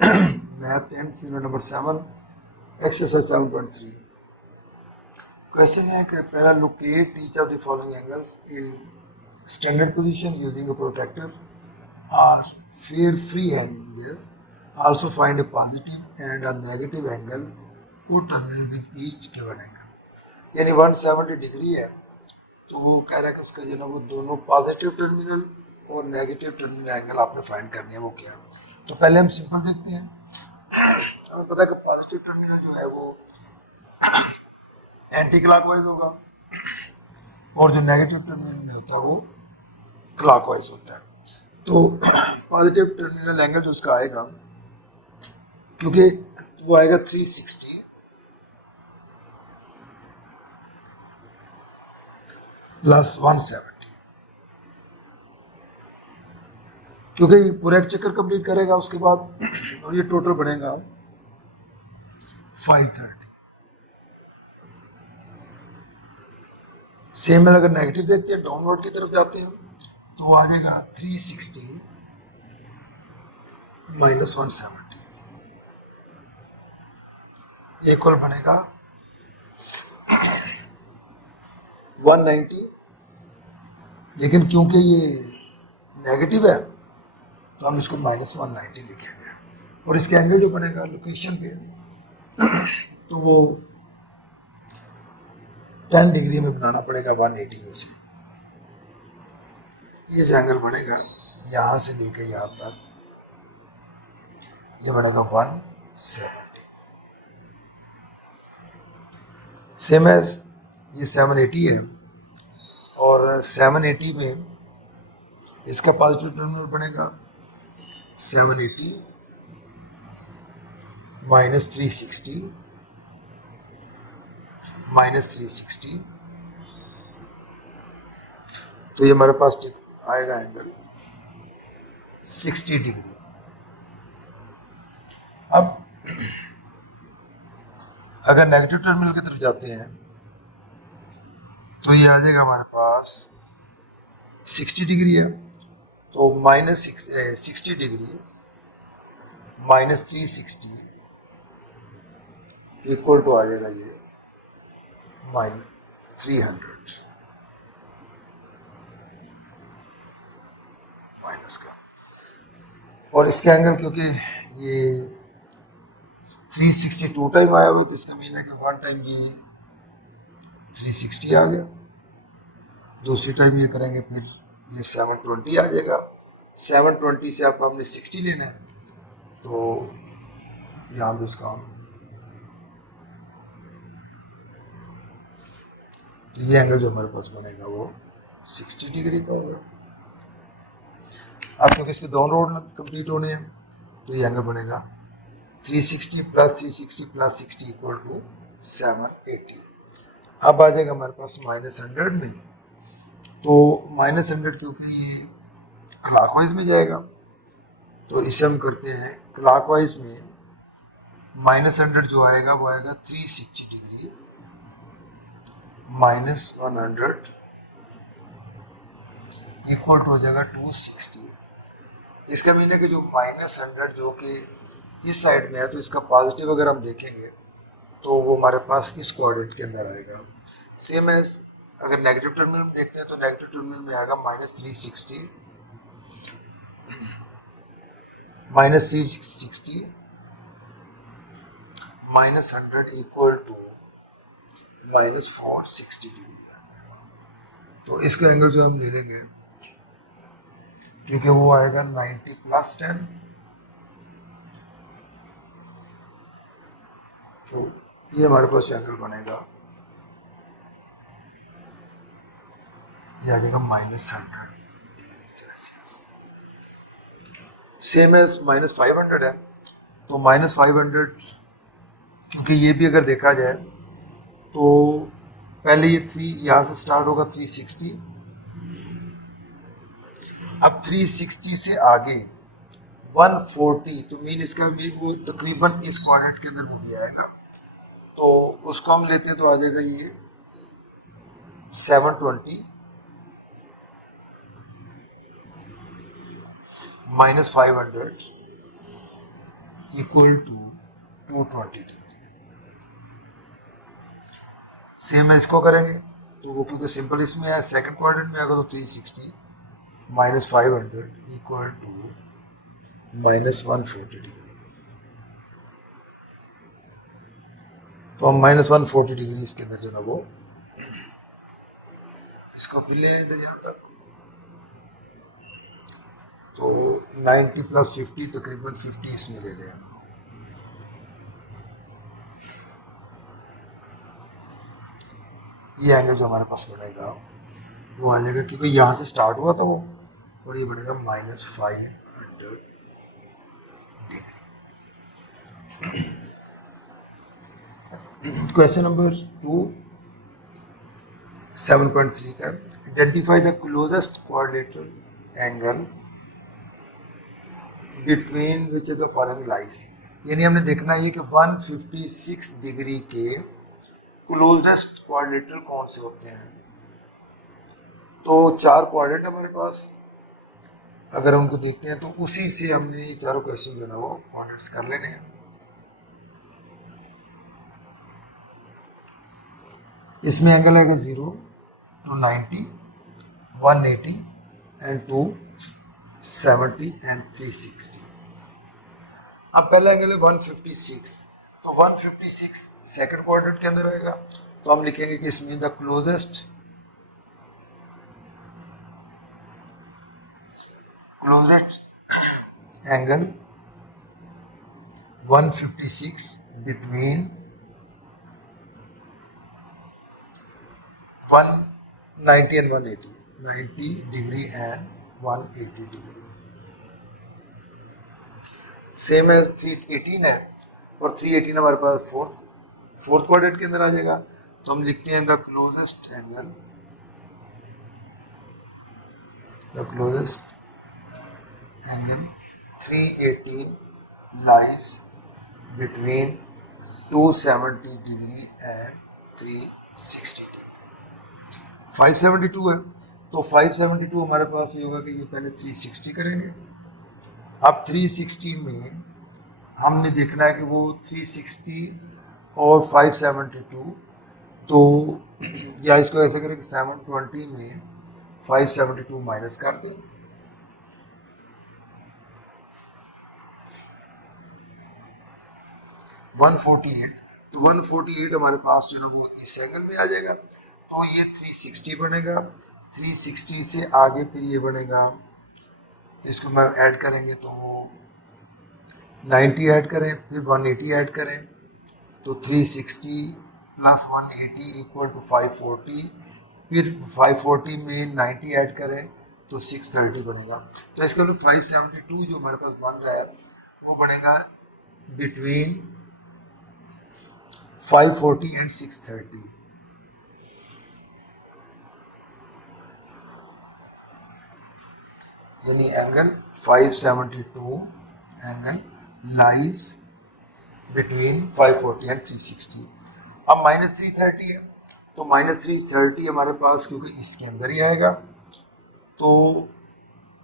Math 10 unit number 7 exercise 7.3 question है कि पहला locate each of the following angles in standard position using a protractor और फिर free hand yes also find a positive and a negative angle to terminal with each given angle. यानी 170 degree है तो वो कह रहा है कि उसका जो ना वो दोनों पॉजिटिव टर्मिनल और नेगेटिव टर्मिनल एंगल आपने फाइंड करने हैं वो क्या। तो पहले हम सिंपल देखते हैं। हमें पता है कि पॉजिटिव टर्मिनल जो है वो एंटी क्लॉकवाइज होगा और जो नेगेटिव टर्मिनल में होता है वो क्लॉकवाइज होता है। तो पॉजिटिव टर्मिनल एंगल जो उसका आएगा क्योंकि वो आएगा 360 प्लस 170 क्योंकि ये पूरा एक चक्कर कंप्लीट करेगा उसके बाद और ये टोटल बनेगा 530। सेम में अगर नेगेटिव देखते हैं डाउनवर्ड की तरफ जाते हैं तो वो आ जाएगा 360 माइनस 170 इक्वल बनेगा 190। लेकिन क्योंकि ये नेगेटिव है तो हम इसको माइनस 190 लिखेंगे और इसके एंगल जो बनेगा लोकेशन पे तो वो 10 डिग्री में बनाना पड़ेगा 180 में से। ये जो एंगल बनेगा यहाँ से लेकर यहाँ तक ये बनेगा 170। सेम एज ये 780 है और 780 में इसका पॉजिटिव टर्मिनल बनेगा 780 माइनस 360 माइनस 360 तो ये हमारे पास आएगा एंगल 60 डिग्री। अब अगर नेगेटिव टर्मिनल की तरफ जाते हैं तो ये आ जाएगा हमारे पास 60 डिग्री है तो minus 60 degree minus 360 equal to आ जाएगा ये माइनस 300 माइनस का। और इसका एंगल क्योंकि ये 362 टाइम आया हुआ तो इसका मीन है कि 1 टाइम ये 360 आ गया, दूसरी टाइम ये करेंगे फिर ये 720 आ जाएगा। 720 से आप आपने 60 लेना है तो यहाँ भी इसका तो ये एंगल जो हमारे पास बनेगा वो 60 डिग्री का होगा। अब क्योंकि इसके दोनों रोड कंप्लीट होने हैं तो ये एंगल बनेगा 360 प्लस 360 प्लस 60 इक्वल टू 780। अब आ जाएगा हमारे पास -100 में तो -100 क्योंकि ये क्लॉकवाइज में जाएगा तो इसे हम करते हैं क्लॉकवाइज में -100 जो आएगा वो आएगा 360 डिग्री -100 इक्वल टू हो जाएगा 260। इसका मीन है कि जो -100 जो कि इस साइड में है तो इसका पॉजिटिव अगर हम देखेंगे तो वो हमारे पास इस कोऑर्डिनेट के अंदर आएगा। सेम एज अगर नेगेटिव टर्मिनल में देखते हैं तो नेगेटिव टर्मिनल में आएगा -360 -100 इक्वल टू -460 डिग्री आ जाएगा। तो इसका एंगल जो हम ले लेंगे क्योंकि वो आएगा 90 प्लस 10 तो ये हमारे पास एंगल बनेगा ये आ जाएगा -100 डिग्री सेल्सियस। सेम एज -500 है तो -500 क्योंकि ये भी अगर देखा जाए तो पहले ये 3 यहाँ से स्टार्ट होगा 360। अब 360 से आगे 140 तो मीन इसका मीन वो तकरीबन इस क्वाड्रेंट के अंदर वो भी आएगा तो उसको हम लेते हैं तो आ जाएगा ये 720 -500 इक्वल टू 220 डिग्री। सेम इसको करेंगे तो वो क्योंकि सिंपल इसमें है, सेकंड क्वाड्रेंट में आएगा तो 360 minus 500 equal to minus 140 degree. तो हम माइनस 140 डिग्री इसके अंदर जो ना वो इसको फिर ले इधर यहाँ तक, तो 90 प्लस 50 तकरीबन 50 इसमें ले लें हम लोग। ये एंगल जो हमारे पास बनेगा वो आ जाएगा, क्योंकि यहाँ से स्टार्ट हुआ था वो, और ये बनेगा माइनस 500 डिग्री। क्वेश्चन नंबर 2 7.3 का, identify the closest quadrilateral angle between which the following lies. यानी हमने देखना है कि 156 डिग्री के क्लोजेस्ट क्वाड्रिलेटरल कौन से होते हैं। तो 4 क्वाड्रेंट हमारे पास, अगर उनको देखते हैं तो उसी से हमने ये चारों क्वेश्चन जो है वो क्वाड्रेंट्स कर लेने हैं। इसमें एंगल आएगा 0 to 90, 180 एंड 270 एंड 360। अब पहला एंगल है 156, तो 156 सेकंड क्वाड्रेंट के अंदर आएगा, तो हम लिखेंगे कि इसमें the closest angle 156 between 190 and 180, 90 degree and 180 degree. Same as 318 है, और 318 हमारे पास फोर्थ क्वाड्रेंट के अंदर आ जाएगा, तो हम लिखते हैं the closest angle 318 lies between 270 degree and 360 degree. 572 है, तो 572 हमारे पास ये होगा कि ये पहले 360 करेंगे। अब 360 में हमने देखना है कि वो 360 और 572, तो या इसको ऐसे करें कि 720 में 572 माइनस कर दें, तो 148 हमारे पास जो है ना वो इस एंगल में आ जाएगा, तो ये 360 बनेगा। 360 से आगे फिर ये बनेगा, जिसको मैं ऐड करेंगे तो वो 90 ऐड करें, फिर 180 ऐड करें, तो 360 प्लस 180 इक्वल टू 540, फिर 540 में 90 ऐड करें तो 630 बनेगा। तो इसका मतलब 572 जो हमारे पास बन रहा है वो बनेगा बिटवीन 540 एंड 630। यानी angle 572 angle lies between 540 and 360। अब माइनस 330 है, तो माइनस 330 हमारे पास क्योंकि इसके अंदर ही आएगा, तो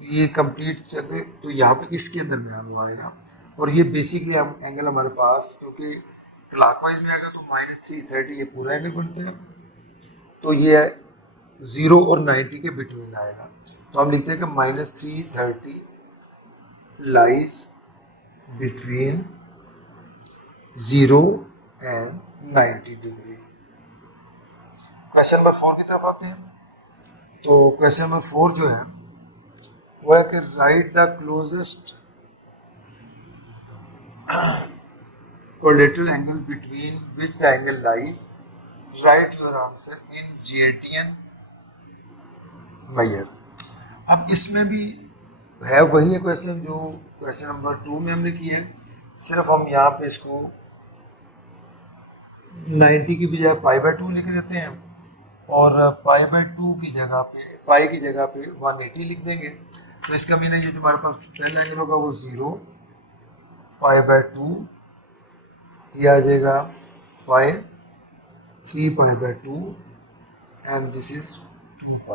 ये कंप्लीट चल, तो यहाँ पे इसके अंदर में हम आएगा, और ये बेसिकली हम एंगल हमारे पास क्योंकि क्लॉकवाइज में आएगा तो माइनस 330 ये पूरा एंगल बनता है, तो ये 0 और 90 के बिटवीन आएगा, तो हम लिखते हैं कि minus 330 lies between 0 and 90 degree. Question number 4 की तरफ आते हैं। तो क्वेश्चन नंबर 4 जो है वो है कि write the closest collateral angle between which the angle lies, write your answer in radian measure. अब इसमें भी है वही है क्वेश्चन जो क्वेश्चन नंबर 2 में हमने किया है, सिर्फ हम यहाँ पे इसको 90 की बजाय π/2 लिख देते हैं, और π/2 की जगह पे पाई की जगह पे 180 लिख देंगे। तो इसका मीनिंग जो हमारे पास पहला एंगल होगा वो 0, π/2 ये आ जाएगा पाई, 3π/2 एंड दिस इज 2π।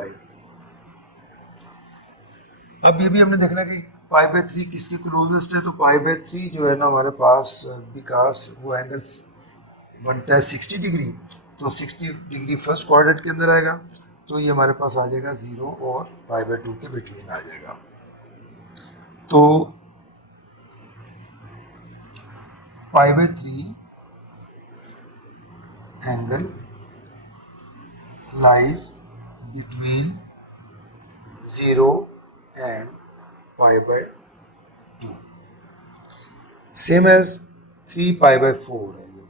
अब ये भी हमने देखना कि पाई बाय 3 किसके क्लोजेस्ट है, तो पाई बाय 3 जो है ना हमारे पास, बिकॉज वो एंगल्स बनता है 60 डिग्री, तो 60 डिग्री फर्स्ट क्वाड्रेंट के अंदर आएगा, तो ये हमारे पास आ जाएगा 0 और पाई बाय 2 के बिटवीन आ जाएगा। तो pi by 3 angle lies between 0 and pi by 2, same as 3 pi by 4 है ये।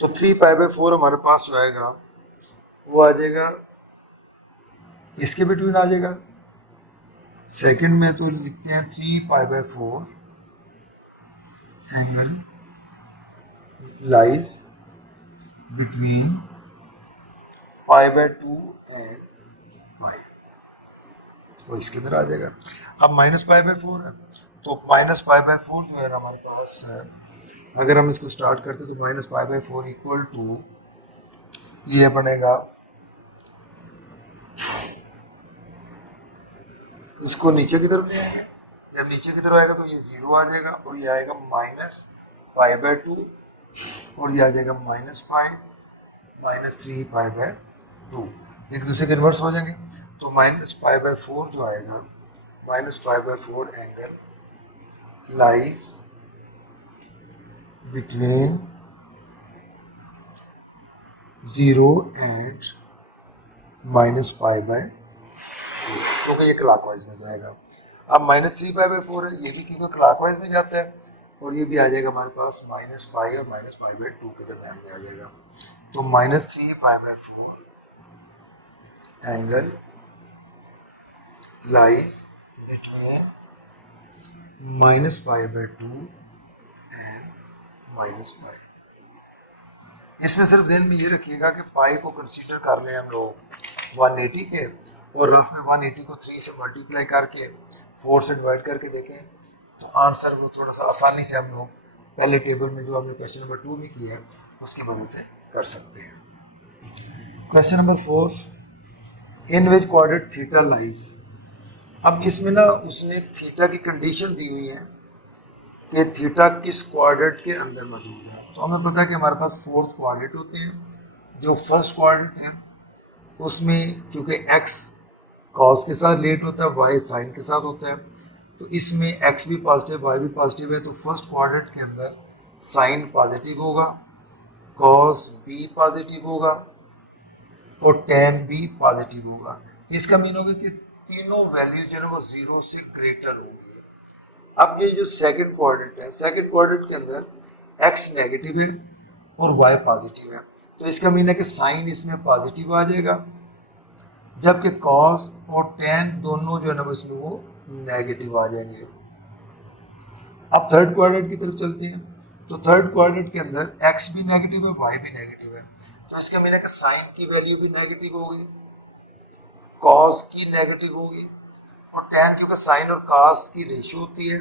तो 3 pi by 4 हमारे पास जो आएगा वो आ जाएगा इसके बिटवीन आ जाएगा। सेकंड में तो लिखते हैं 3 pi by 4 angle lies between pi by 2 and pi, तो इसके अंदर आ जाएगा। अब माइनस पाई बाय 4 है, तो माइनस पाई बाय 4 जो है ना हमारे पास है, अगर हम इसको स्टार्ट करते तो minus pi by 4 equal to ये बनेगा, इसको नीचे की तरफ ले आएंगे, जब नीचे की तरफ आएगा तो ये 0 आ जाएगा और ये आएगा माइनस पाई बाय 2 और ये आ जाएगा minus pi minus 3 pi by 2, एक दूसरे के इन्वर्स हो जाएंगे। तो माइनस पाई बाय 4 जो आएगा, minus pi by 4 angle lies between 0 and minus pi bye 2, क्योंकि ये क्लॉकवाइज में जाएगा। अब माइनस 3 पाई बाय 4 है, ये भी क्योंकि क्लॉकवाइज में जाता है, और ये भी आ जाएगा हमारे पास माइनस पाई और माइनस पाई बाय 2 के दरम्यान में आ जाएगा। तो minus 3 pi by 4 angle lies between minus pi bye 2 and minus pi. इसमें सिर्फ ध्यान में ये रखिएगा कि पाई को कंसीडर कर लें हम लोग 180 के, और रफ में 180 को 3 से मल्टीप्लाई करके 4 से डिवाइड करके देखें तो आंसर वो थोड़ा सा आसानी से हम लोग पहले टेबल में जो हमने क्वेश्चन नंबर 2 में किया है उसकी मदद से कर सकते हैं। क्वेश्चन नंबर 4, इन विच क्वाड्रेंट थीटा लाइज। अब इसमें ना उसने थीटा की कंडीशन दी हुई है कि थीटा किस क्वाड्रेंट के अंदर मौजूद है। तो हमें पता है कि हमारे पास 4th क्वाड्रेंट होते हैं। जो फर्स्ट क्वाड्रेंट है उसमें क्योंकि x कॉस के साथ रिलेट होता है, y साइन के साथ होता है, तो इसमें x भी पॉजिटिव y भी पॉजिटिव है, तो फर्स्ट क्वाड्रेंट के अंदर साइन पॉजिटिव होगा, कॉस भी पॉजिटिव होगा और टेन भी पॉजिटिव होगा। इसका मीन होगा कि तीनों वैल्यू जो है वो 0 से ग्रेटर होंगी। अब ये जो सेकंड क्वाड्रेंट है, सेकंड क्वाड्रेंट के अंदर x नेगेटिव है और y पॉजिटिव है, तो इसका मीन है कि साइन इसमें पॉजिटिव आ जाएगा, जबकि कॉस और टेन दोनों जो है ना इसमें वो नेगेटिव आ जाएंगे। अब थर्ड क्वाड्रेंट की तरफ चलते हैं, तो थर्ड क्वाड्रेंट के अंदर x भी नेगेटिव है, y भी नेगेटिव है, तो इसका मीन है कि साइन की वैल्यू भी नेगेटिव होगी, कॉस की नेगेटिव होगी, और टेन क्योंकि साइन और कॉस की रेशियो होती है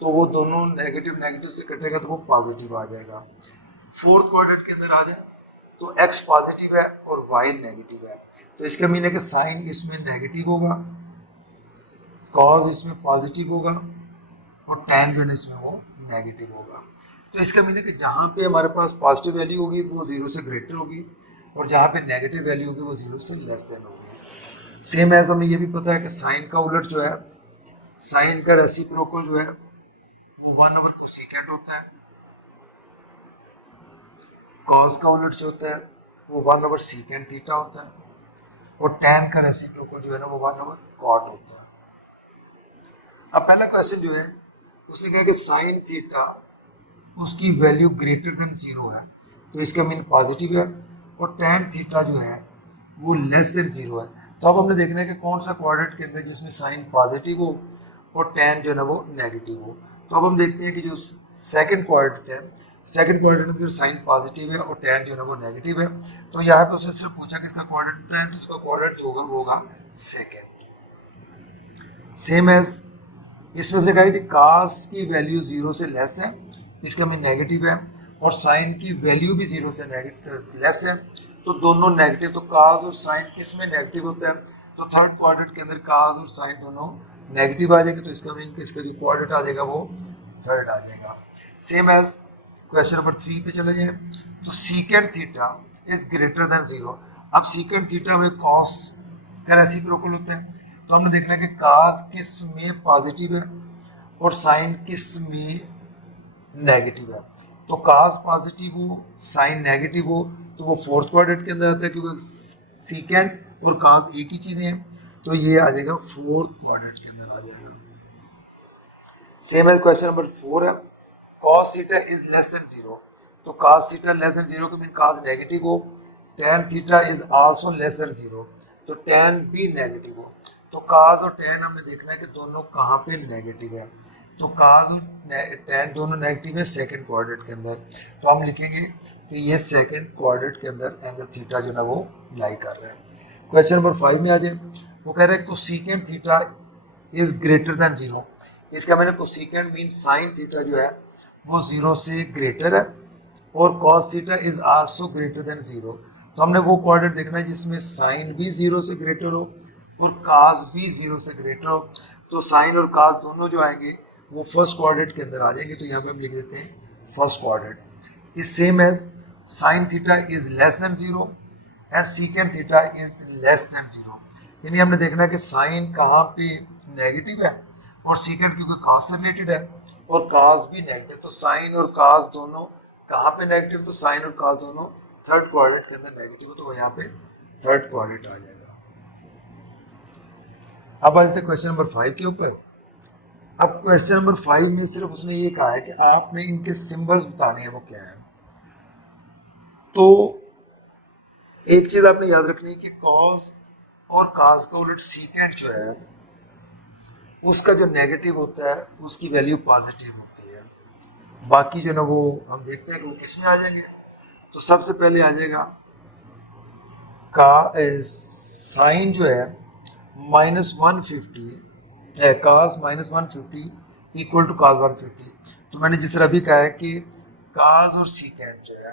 तो वो दोनों नेगेटिव नेगेटिव से कटेगा तो वो पॉजिटिव आ जाएगा। फोर्थ क्वाड्रेंट के अंदर आ जाए तो x पॉजिटिव है और y नेगेटिव है, तो इसका मीन है कि साइन इसमें नेगेटिव होगा, कॉस इसमें पॉजिटिव होगा और टेन जो है इसमें वो नेगेटिव होगा। तो इसका मीन है कि जहाँ पे हमारे पास पॉजिटिव वैल्यू होगी तो वो 0 से ग्रेटर होगी, और जहाँ पे नेगेटिव वैल्यू होगी वो 0 से लेस देन होगी। सेम एज हमें ये भी पता है कि साइन का उलट जो है, साइन का रेसिप्रोकल जो है वो 1 over कोसेकेंट होता है, कॉस का उलट जो होता है वो 1 over सेकेंट थीटा होता है, और टेन का रेसिप्रोकल जो है ना वो 1 over कॉट होता है। अब पहला क्वेश्चन जो है उसने कहा कि साइन थीटा उसकी वैल्यू ग्रेटर देन 0 है, तो इसका मीन पॉजिटिव है, और टेन थीटा जो है वो लेस देन 0 है। तो अब हमने देखना है कि कौन सा क्वाड्रेंट के अंदर जिसमें साइन पॉजिटिव हो और टेन जो है ना वो नेगेटिव हो। तो अब हम देखते हैं कि जो सेकंड क्वाड्रेंट है, सेकंड क्वाड्रेंट में साइन पॉजिटिव है और टेन जो है ना वो नेगेटिव है, तो यहाँ पे उसने सिर्फ पूछा किसका क्वाड्रेंट है, तो उसका क्वाड्रेंट जो होगा वो होगा सेकंड। सेम एज इसमें उसने कहा कि कास की वैल्यू 0 से लेस है, इसका मीन नेगेटिव है, और साइन की वैल्यू भी 0 से लेस है, तो दोनों नेगेटिव, तो कास और साइन किस में नेगेटिव होता है, तो थर्ड क्वाड्रेंट के अंदर कास और साइन दोनों नेगेटिव आ जाएगी तो इसका मीन कि इसका जो कोऑर्डिनेट आ जाएगा वो थर्ड आ जाएगा। सेम एज क्वेश्चन नंबर 3 पे चले जाए। तो secant theta is greater than 0। अब सीकेंट थीटा में कॉस का रेसिप्रोकल होता है, तो हमने देखना है कि कॉस किस में पॉजिटिव है और साइन किस में नेगेटिव है। तो कॉस पॉजिटिव हो साइन नेगेटिव हो तो वो फोर्थ क्वाड्रेंट के अंदर आता है, क्योंकि सीकेंट और कॉस एक ही चीजें हैं, तो ये आ जाएगा फोर्थ क्वाड्रेंट के अंदर आ जाएगा। सेम है क्वेश्चन नंबर 4 है, cos theta is less than 0। तो cos थीटा लेस देन 0 का मीन cos नेगेटिव हो, tan theta is also less than 0, तो tan भी नेगेटिव हो। तो cos और tan हमें देखना है कि दोनों कहाँ पे नेगेटिव है। तो cos और tan दोनों नेगेटिव है सेकंड क्वाड्रेंट के अंदर, तो हम लिखेंगे कि ये सेकंड क्वाड्रेंट के अंदर एंगल थीटा जो ना वो लाई कर रहा है। क्वेश्चन नंबर 5 में आ जाए, वो कह रहा है cosecant theta is greater than 0। इसका मैंने कोसेकेंट मीन साइन थीटा जो है वो 0 से ग्रेटर है और cos theta is also greater than 0। तो हमने वो क्वाड्रेंट देखना है जिसमें साइन भी 0 से ग्रेटर हो और कॉस भी 0 से ग्रेटर हो। तो साइन और कॉस दोनों जो आएंगे वो फर्स्ट क्वाड्रेंट के अंदर आ जाएंगे, तो यहाँ पे हम लिख देते हैं first quadrant. Is same as sine theta is less than 0 and secant theta is less than 0। यानी हमने देखना है कि साइन कहाँ पे नेगेटिव है और सीकेंट क्योंकि कॉस से रिलेटेड है और कॉस भी नेगेटिव, तो साइन और कॉस दोनों कहाँ पे नेगेटिव, तो साइन और कॉस दोनों थर्ड क्वाड्रेंट के अंदर नेगेटिव हो, तो यहाँ पे थर्ड क्वाड्रेंट आ जाएगा। अब आ जाते हैं क्वेश्चन नंबर 5 के ऊपर। अब क्वेश्चन नंबर 5 में सिर्फ उसने ये कहा है कि आपने इनके सिंबल्स बताने हैं वो क्या है। तो एक चीज आपने याद रखनी है कि कॉस और कॉस का उलट सीकेंट जो है उसका जो नेगेटिव होता है उसकी वैल्यू पॉजिटिव होती है। बाकी जो ना वो हम देखते हैं कि वो किस में आ जाएंगे। तो सबसे पहले आ जाएगा का साइन जो है -150 है, cos -150 इक्वल टू cos 150। तो मैंने जिस तरह अभी कहा है कि cos और सीकेंट जो है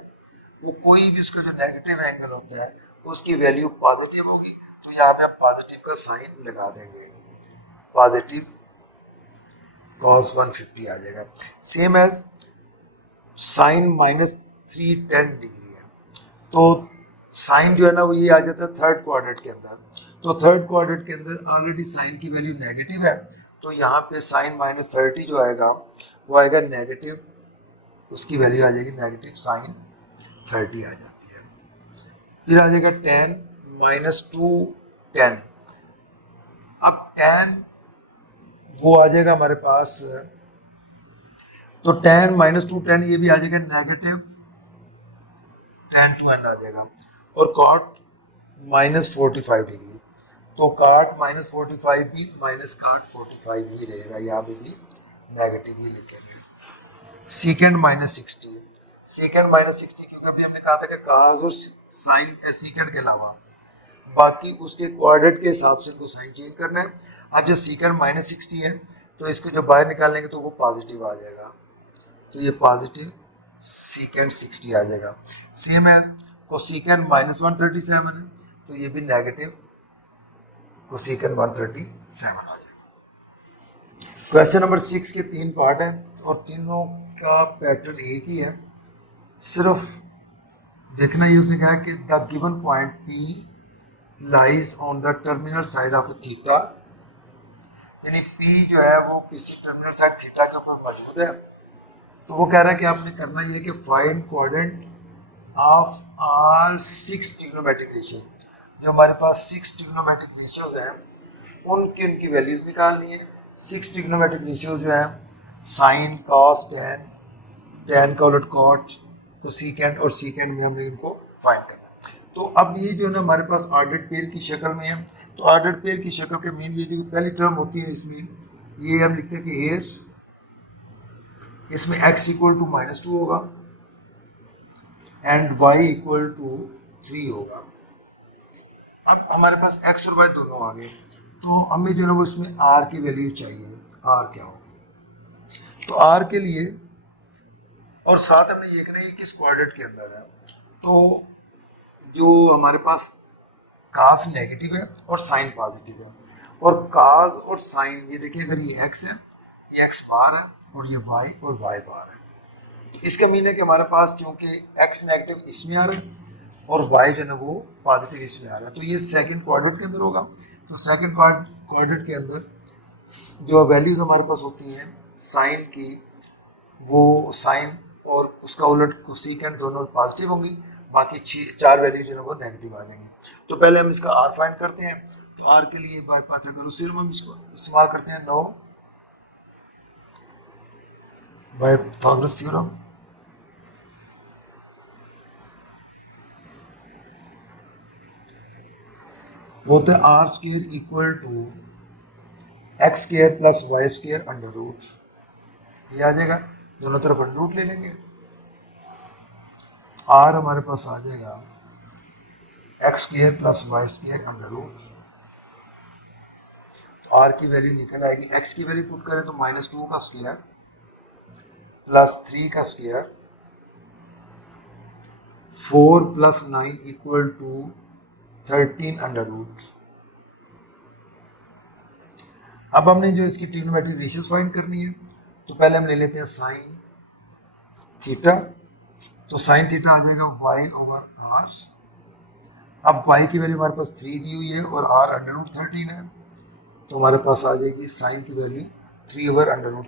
वो कोई भी उसका जो नेगेटिव एंगल होता है उसकी वैल्यू पॉजिटिव होगी, तो यहाँ पे हम पॉजिटिव का साइन लगा देंगे, पॉजिटिव cos 150 आ जाएगा। सेम एज साइन -310 डिग्री है, तो साइन जो है ना वो ये आ जाता है थर्ड क्वाड्रेंट के अंदर। तो थर्ड क्वाड्रेंट के अंदर ऑलरेडी साइन की वैल्यू नेगेटिव है, तो यहाँ पे साइन -30 जो आएगा वो आएगा नेगेटिव, उसकी वैल्यू आ जाएगी नेगेटिव साइन 30 आ जाती है। फिर आ जाएगा tan -210। अब tan वो आ जाएगा हमारे पास, तो tan -210 ये भी आ जाएगा नेगेटिव tan 2n आ जाएगा और cot -45 डिग्री, तो cot -45 भी cot 45 ही रहेगा, यहाँ पे भी नेगेटिव ही लिखेंगे। सेकेंड -60, सेकेंड -60 क्योंकि अभी हमने कहा था कि cos और साइन सेकेंड के अलावा बाकी उसके कोऑर्डिनेट के हिसाब से इनको साइन चेंज करना है। अब जब सेकेंड -60 है तो इसको जब बाहर निकालेंगे तो वो पॉजिटिव आ जाएगा, तो ये पॉजिटिव सेकेंड 60 आ जाएगा। सेम है कोसेकेंड -137 है, तो ये भी नेगेटिव कोसेकेंड 137 आ जाएगा। क्वेश्चन नंबर 6 के 3 पार्ट है और तीनों का पैटर्न एक ही है, सिर्फ देखना ही उसने कहा कि the given point P lies on the terminal side of theta, यानी P जो है वो किसी टर्मिनल साइड थीटा के ऊपर मौजूद है। तो वो कह रहा है कि आपने करना ये कि find coordinate of all 6 trigonometric ratio, जो हमारे पास 6 ट्रिग्नोमेट्रिक रेशियोज हैं उनकी वैल्यूज निकालनी है। 6 ट्रिग्नोमेट्रिक रेशियोज जो है साइन कॉस टैन का उलट कॉट, कोसेकेंट और सीकेंट में हमने इनको फाइंड करना है। तो अब ये जो है ना हमारे पास ऑर्डर्ड पेयर की शक्ल में है, तो ऑर्डर्ड पेयर की शक्ल के मेन ये जो पहली टर्म होती है इसमें ये हम लिखते हैं कि हेयर्स, इसमें x इक्वल टू -2 होगा एंड y इक्वल टू 3 होगा। अब हमारे पास x और y दोनों आ गए, तो हमें जो है ना वो इसमें r की वैल्यू चाहिए, r क्या होगी। तो r के लिए और साथ हमें ये देखना है किस क्वाड्रेंट के अंदर है, तो जो हमारे पास cos नेगेटिव है और साइन पॉजिटिव है, और काज और साइन, ये देखिए अगर ये एक्स है, ये एक्स बार है और ये वाई और वाई बार है, तो इसका मीन है कि हमारे पास क्योंकि एक्स नेगेटिव इसमें आ रहा है और वाई जो है ना वो पॉजिटिव इसमें आ रहा है, तो ये सेकंड क्वाड्रेंट के अंदर होगा। तो सेकंड क्वाड्रेंट के अंदर जो वैल्यूज हमारे पास होती हैं साइन की, वो साइन और उसका उलट कोसेकेंट दोनों पॉजिटिव होंगी, बाकी 4 वैल्यू जो है वो नेगेटिव आ जाएंगी। तो पहले हम इसका आर फाइंड करते हैं। तो आर के लिए बाय पाइथागोरस थ्योरम हम इसको इस्तेमाल करते हैं, 9 बाय पाइथागोरस थ्योरम। वो होता है r square equal to x square plus Y square under root, ये आ जाएगा, दोनों तरफ अंडर रूट ले लेंगे, आर हमारे पास आ जाएगा x square plus Y square under root. तो आर की वैल्यू निकल आएगी, एक्स की वैल्यू पुट करें तो -2 का स्क्वायर प्लस 3 का square 4 plus 9 equal to 13 under root. अब हमने जो इसकी ट्रिग्नोमेट्रिक रेशियोज फाइंड करनी है, तो पहले हम ले लेते हैं साइन थीटा। तो साइन थीटा आ जाएगा y ओवर आर। अब y की वैल्यू हमारे पास 3 दी हुई है और r अंडर रूट 13 है, तो हमारे पास आ जाएगी साइन की वैल्यू 3 ओवर अंडर रूट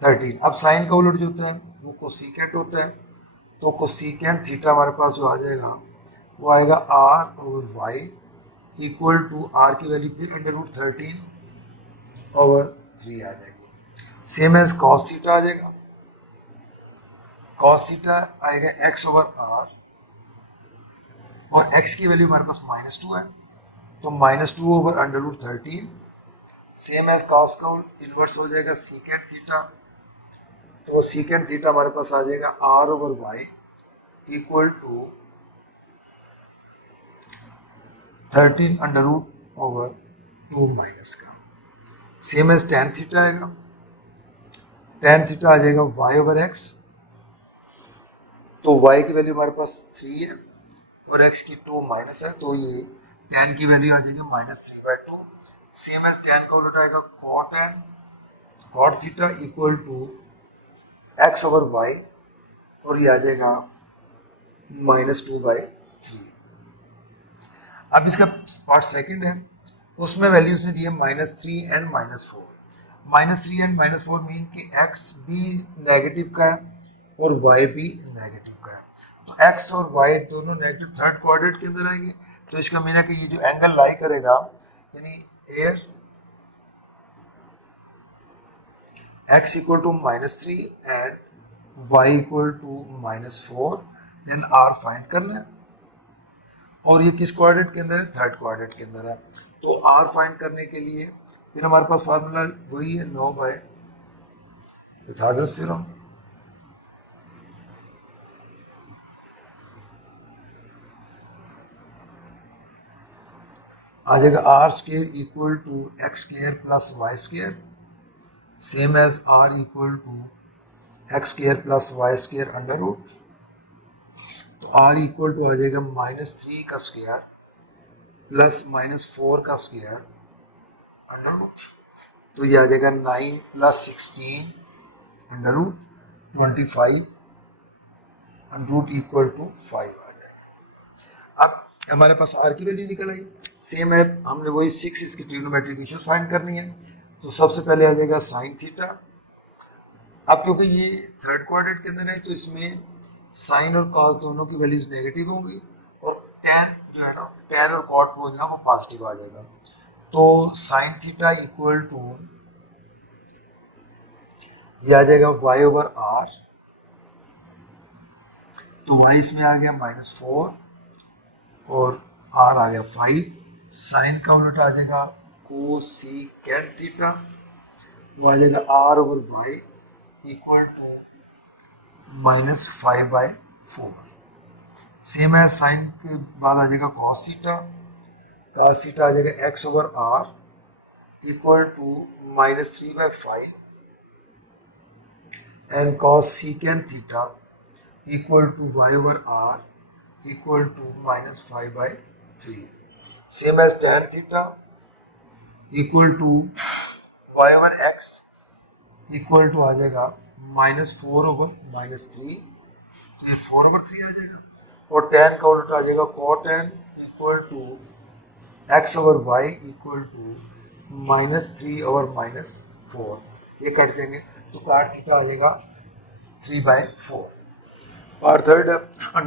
13। अब साइन का उलट जो होता है वो कोसेकेंट होता है, तो कोसेकेंट थीटा हमारे पास जो आ जाएगा वो आएगा r over y equal to r की वैल्यू फिर अंडर रूट 13 ओवर 3 आ जाएगी। सेम एज कॉस थीटा आ जाएगा, कॉस थीटा आएगा x ओवर r और x की वैल्यू हमारे पास -2 है, तो -2 over under root 13। Same as cos का इन्वर्स हो जाएगा सीकेंट थीटा, तो सीकेंट थीटा हमारे पास आ जाएगा r over y equal to 13 under root over 2 minus का। सेम एज टेन थीटा आएगा, टेन थीटा आ जाएगा y ओवर x, तो y की वैल्यू हमारे पास 3 है और x की 2 माइनस है, तो ये tan की वैल्यू आ जाएगी -3/2। सेम एज tan का उल्टा आएगा cot theta equal to x over y और ये आ जाएगा -2/3। अब इसका पार्ट सेकंड है, उसमें वैल्यूज ने दी है -3 एंड -4। -3 एंड -4 मीन कि x भी नेगेटिव का है और y भी नेगेटिव का है, तो x और y दोनों नेगेटिव थर्ड क्वाड्रेंट के अंदर आएंगे। तो इसका मीन है कि ये जो एंगल लाई करेगा, यानी here x equal to -3 and y equal to -4, then r find करना है। और ये किस क्वाड्रेंट के अंदर है? थर्ड क्वाड्रेंट के अंदर है। तो r फाइंड करने के लिए फिर हमारे पास फार्मूला वही है, 9 बाय पाइथागोरस थ्योरम। आ जाएगा are square equal to x square plus Y square, same as R equal to x square plus Y square under root. तो आर इक्वल टू आ जाएगा -3 का स्क्वायर प्लस -4 का स्क्वायर अंडर रूट, तो ये आ जाएगा 9 plus 16 under root 25 under root equal to 5 आ जाएगा। अब हमारे पास आर की वैल्यू निकल आई। सेम है, हमने वही 6 इसकी ट्रिग्नोमेट्रिक इश्यूज फाइंड करनी है। तो सबसे पहले आ जाएगा साइन थीटा। अब क्योंकि ये थर्ड क्वाड्रेंट के अंदर है, तो इसमें साइन और कॉस दोनों की वैल्यूज नेगेटिव होंगी और टेन जो है ना, टेन और कॉट वो ना वो पॉजिटिव आ जाएगा। तो साइन थीटा इक्वल टू ये आ जाएगा y ओवर r, तो y इसमें आ गया -4 और r आ गया 5। साइन का उल्टा आ जाएगा कोसेकेंट थीटा, वो आ जाएगा r over y equal to -5/4। Same है, साइन के बाद आ जाएगा cos थीटा, cos थीटा आ जाएगा x over r equal to -3/5 and cos secant theta equal to y over r equal to -5/3। Same as tan theta, equal to Y over X equal to आ जाएगा -4/-3, तो ये 4/3 आ जाएगा, और tan का उल्टा आ जाएगा cot equal to x over Y equal to -3/-4, ये कट जाएंगे तो cot थीटा आ जाएगा 3/4। पार्ट थर्ड है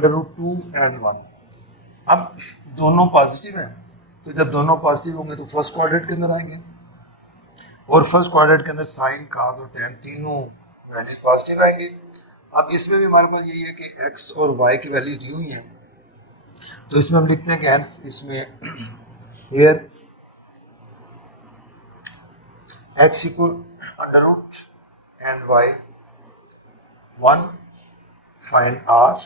√2 and 1। अब दोनों पॉजिटिव हैं, तो जब दोनों पॉजिटिव होंगे तो फर्स्ट क्वाड्रेंट के अंदर आएंगे, और फर्स्ट क्वाड्रेंट के अंदर साइन कास और tan तीनों वैल्यूज पॉजिटिव आएंगे। अब इसमें भी हमारे पास यही है कि x और y की वैल्यू दी हुई है, तो इसमें हम लिखते हैं कि hence इसमें here x equal √ and y 1, find r,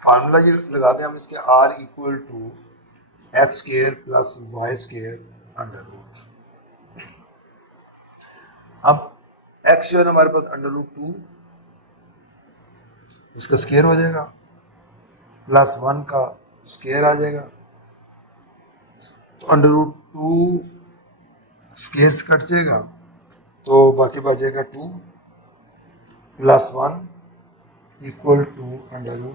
formula ये लगाते हैं हम इसके r equal to x square plus y square √। अब x जो है ना हमारे पास √2, इसका स्क्वायर हो जाएगा, प्लस 1 का स्क्वायर आ जाएगा, तो √2 स्क्वायर कट जाएगा, तो बाकी बचेगा 2 प्लस 1 इक्वल टू √3 आ जाएगा।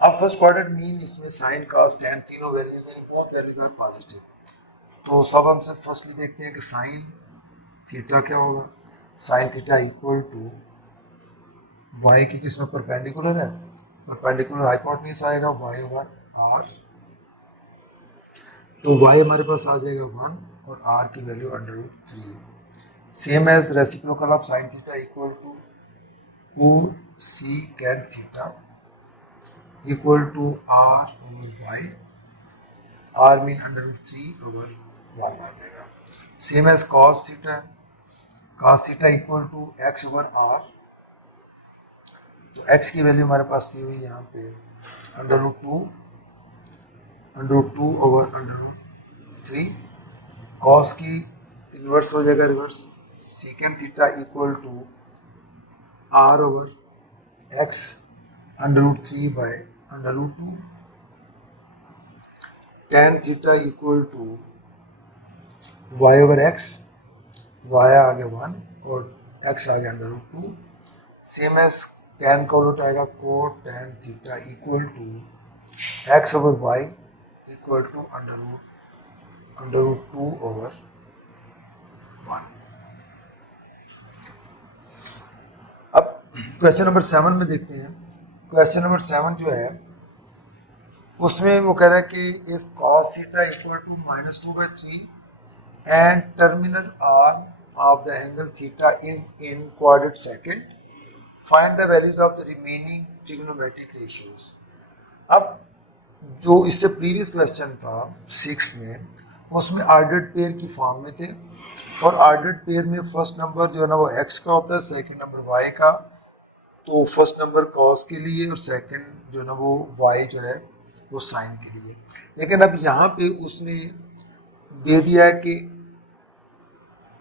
अब फर्स्ट क्वाड्रेंट मीन इसमें साइन कास tan तीनों वैल्यूज हैं, बोथ वैल्यूज आर पॉजिटिव, तो सब हम सब फर्स्टली देखते हैं कि साइन थीटा क्या होगा। Sine theta equal to y, क्योंकि इसमें परपेंडिकुलर है, परपेंडिकुलर हाइपोटेन्यूज आएगा y ओवर r, तो y हमारे पास आ जाएगा 1 और r की value √3, same as reciprocal of sine theta equal to cosecant theta equal to r over y, r mean √3 over 1 आ जाएगा, same as cos theta equal to x over r, तो x की वैल्यू हमारे पास दी हुई यहाँ पे √2 ओवर √3, cos की इन्वर्स हो जाएगा reverse, secant theta equal to r over x √3/√2, tan theta equal to y over x, y आ गया 1 और x आ गया √2, सेम एज tan का उलट आएगा cot tan theta equal to x over y equal to √2 over 1। अब question number 7 में देखते हैं। क्वेश्चन नंबर 7 जो है उसमें वो कह रहा है कि if cos theta equal to -2/3 and terminal arm of the angle theta is in quadrant second, find the values of the remaining trigonometric ratios. अब जो इससे प्रीवियस क्वेश्चन था 6 में, उसमें ऑर्डर्ड पेयर की फॉर्म में थे, और ऑर्डर्ड पेयर में फर्स्ट नंबर जो है ना वो x का होता है, सेकंड नंबर y का, तो फर्स्ट नंबर cos के लिए और सेकंड जो है ना वो y जो है वो साइन के लिए। लेकिन अब यहाँ पे उसने दे दिया है कि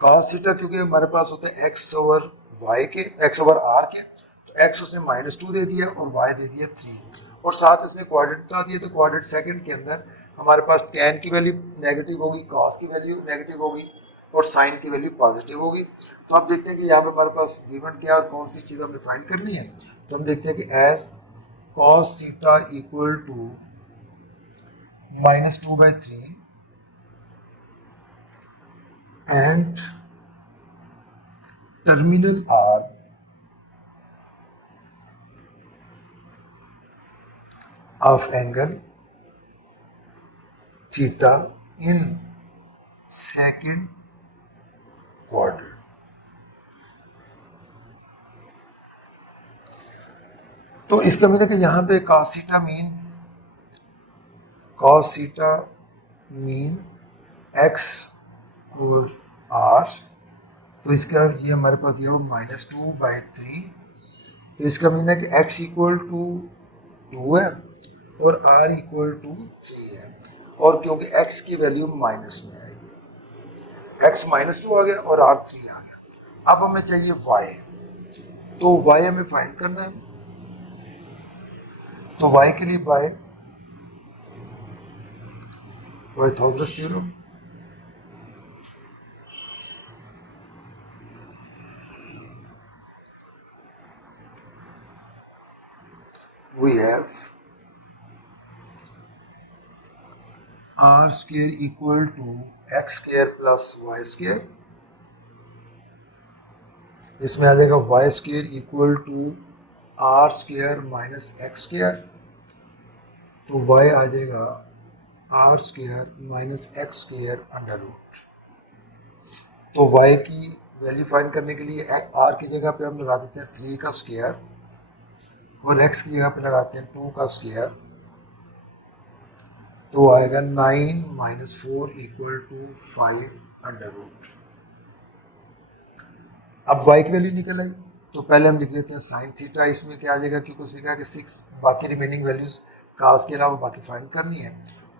cos थीटा क्योंकि हमारे पास होता है x ओवर y के, x ओवर r के, तो x उसने -2 दे दिया और y दे दिया 3, और साथ उसने क्वाड्रेंट का दिया, तो क्वाड्रेंट सेकंड के अंदर हमारे पास tan की वैल्यू नेगेटिव होगी, cos की वैल्यू नेगेटिव होगी और साइन की वैल्यू पॉजिटिव होगी। तो आप देखते हैं कि यहाँ पे हमारे पास गिवन क्या है और कौन सी चीज़ हमें फाइंड करनी है। तो हम देखते हैं कि as cos theta equal to -2/3 and terminal arm of angle theta in second quadrant। तो इसका मतलब कि यहाँ पे cos theta मीन x और r, तो इसका ये हमारे पास ये -2/3, तो इसका मीन है कि x इक्वल टू 2 है और r इक्वल टू 3 है, और क्योंकि x की वैल्यू माइनस में आएगी, x -2 आ गया और r 3 आ गया। अब हमें चाहिए y, तो y हमें फाइंड करना है, तो y के लिए Pythagoras theorem. We have r square equal to x square plus y square. इसमें आ जाएगा y square equal to r square minus x square. तो y आ जाएगा r square minus x square under root. तो y की value find करने के लिए r की जगह पे हम लगा देते हैं 3 का स्क्वायर और x की जगह पे लगाते हैं 2 का स्क्वायर. तो आएगा 9 minus 4 equal to 5 under root. अब y की वैल्यू निकल आई तो पहले हम लिख लेते हैं साइन थीटा. इसमें क्या आ जाएगा, क्योंकि उसने कहा कि 6 बाकी रिमेनिंग वैल्यूज कास के अलावा बाकी फाइंड करनी है.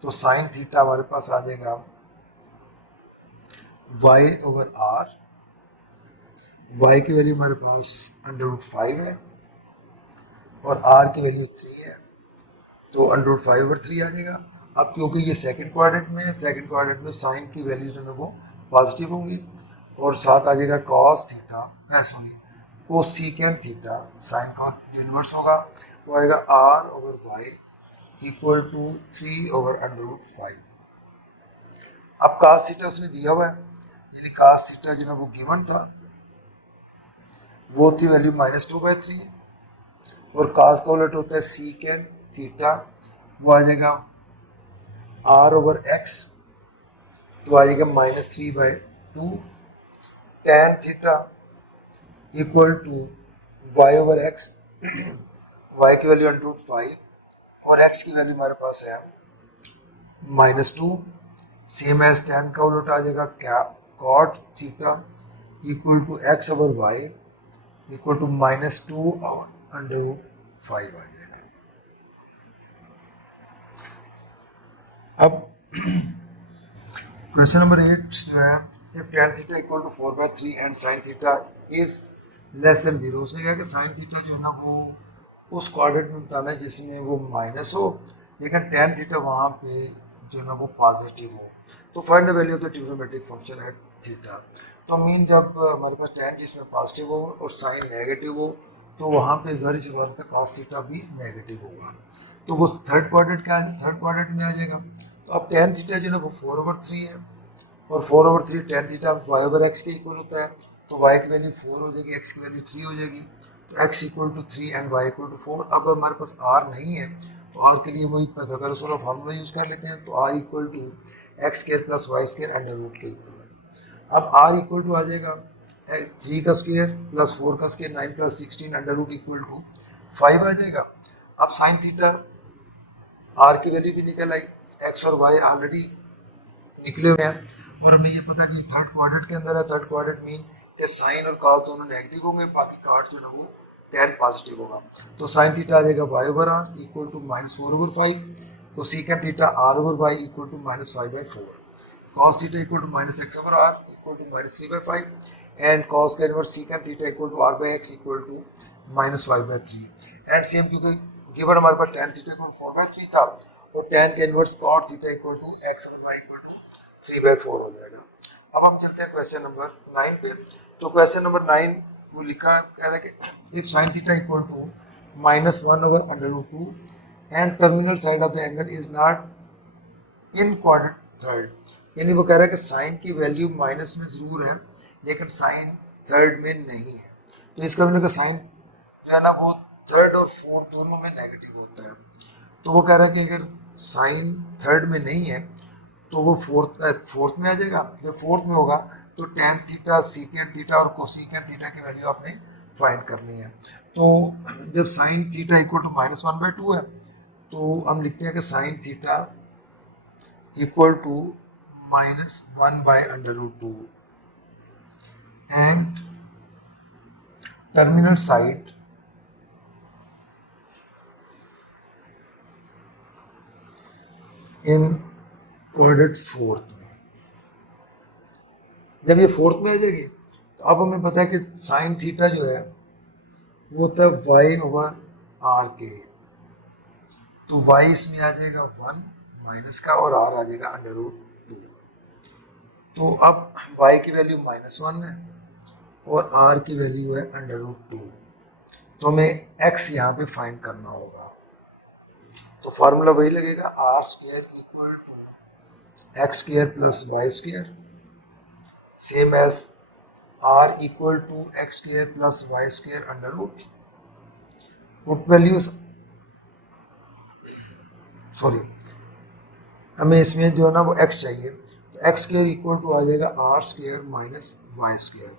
तो साइन थीटा हमारे पास आ जाएगा y ओवर r. y की वैल्यू हमारे पास अंडर रूट 5 है और r की वैल्यू 3 है. तो अंडर रूट 5 ओवर 3 आ जाएगा. अब क्योंकि ये सेकंड क्वाड्रेंट में है, सेकंड क्वाड्रेंट में साइन की वैल्यू जो है वो पॉजिटिव होंगी और साथ आ जाएगा cos theta, cosecant theta. Sine का जो इन्वर्स होगा वो आएगा r over y equal to 3 over under root 5. अब कास थीटा उसने दिया हुआ है, यानी कास थीटा जो ना वो गिवन था, वो थी वैल्यू -2/3 और कास का उलट होता है सीकेंट थीटा. वो आ जाएगा r ओवर x. तो आ जाएगा -3/2. tan theta equal to y over x. y की वैल्यू अंडर रूट 5 और x की वैल्यू हमारे पास है -2. सेम एज tan का उलट आ जाएगा क्या, cot theta equal to x over y equal to -2 under root 5 आ जाएगा. अब क्वेश्चन नंबर 8 जो है, if tan theta equal to 4/3 and sin theta is less than 0. उसने कहा कि sin थीटा जो है ना वो उस क्वाड्रेंट में बताना है जिसमें वो माइनस हो, लेकिन tan थीटा वहाँ पे जो है ना वो पॉजिटिव हो. तो find the value of the trigonometric function at theta. तो मीन जब हमारे पास tan जिसमें पॉजिटिव हो और sin नेगेटिव हो तो वहाँ पे ज़ाहिर सी बात है cos थीटा भी नेगेटिव होगा. तो वो थर्ड क्वाड्रेंट क्या है, थर्ड क्वाड्रेंट में आ जाएगा. तो अब tan थीटा जो है वो 4/3 है और 4/3 tan theta y over x के इक्वल होता है. तो y की वैल्यू 4 हो जाएगी, x की वैल्यू 3 हो जाएगी. तो x equal to 3 and y equal to 4. अब हमारे पास r नहीं है तो r के लिए वही पाइथागोरस वाला फार्मूला यूज़ कर लेते हैं. तो r equal to x square plus Y square under root के इक्वल है. अब r इक्वल टू आ जाएगा 3 का स्क्वायर प्लस 4 का square 9 plus 16 under root equal to 5 आ जाएगा. अब साइन थीटा r की वैल्यू भी निकल आई, x और y ऑलरेडी निकले हुए हैं और हमें ये पता कि थर्ड क्वाड्रेंट के अंदर है. थर्ड क्वाड्रेंट मीन कि साइन और कॉस दोनों नेगेटिव होंगे, बाकी कार्ड जो है वो tan पॉजिटिव होगा. तो साइन थीटा आ जाएगा y over r equal to -4 over 5. तो secant theta r over y equal to -5/4. cos theta equal to -x over r equal to -3/5 and cos का inverse secant theta equal to r/x equal to -5/3. And same क्योंकि given हमारे पास tan theta equal to 4/3 था और tan का inverse cot theta equal to x over y equal to 3/4 हो जाएगा. अब हम चलते हैं क्वेश्चन नंबर 9 पे. तो क्वेश्चन नंबर 9 वो लिखा कह रहा है कि if sin theta equal to -1 over under root 2 and terminal side of the angle is not in quadrant third. यानी वो कह रहा है कि साइन की वैल्यू माइनस में ज़रूर है लेकिन साइन थर्ड में नहीं है. तो इसका मतलब साइन जो है ना वो थर्ड और फोर्थ दोनों में नेगेटिव होता है. तो वो कह रहा है कि अगर साइन थर्ड में नहीं है तो वो फोर्थ में आ जाएगा. जब फोर्थ में होगा तो tan थीटा, सीकेंट थीटा और कोसीकेंट थीटा की वैल्यू आपने फाइंड करनी है. तो जब साइन थीटा इक्वल टू -1/2 है तो हम लिखते हैं कि sine theta equal to -1/√2 and terminal side in quadrant fourth में. जब ये फोर्थ में आ जाएगी तो अब हमें पता है कि साइन थीटा जो है वो होता है y ओवर r के. तो y इसमें आ जाएगा 1 माइनस का और आर आ जाएगा अंडर रूट 2। तो अब y की वैल्यू -1 है और r की वैल्यू है अंडर रूट 2। तो हमें x यहाँ पे फाइंड करना होगा। तो फार्मूला वही लगेगा, R square equal to x square plus Y square, same as R equal to x square plus Y square under root, put values, sorry हमें इसमें जो है ना वो x चाहिए, तो एक्स स्क्वायर इक्वल टू आ जाएगा are square minus Y square.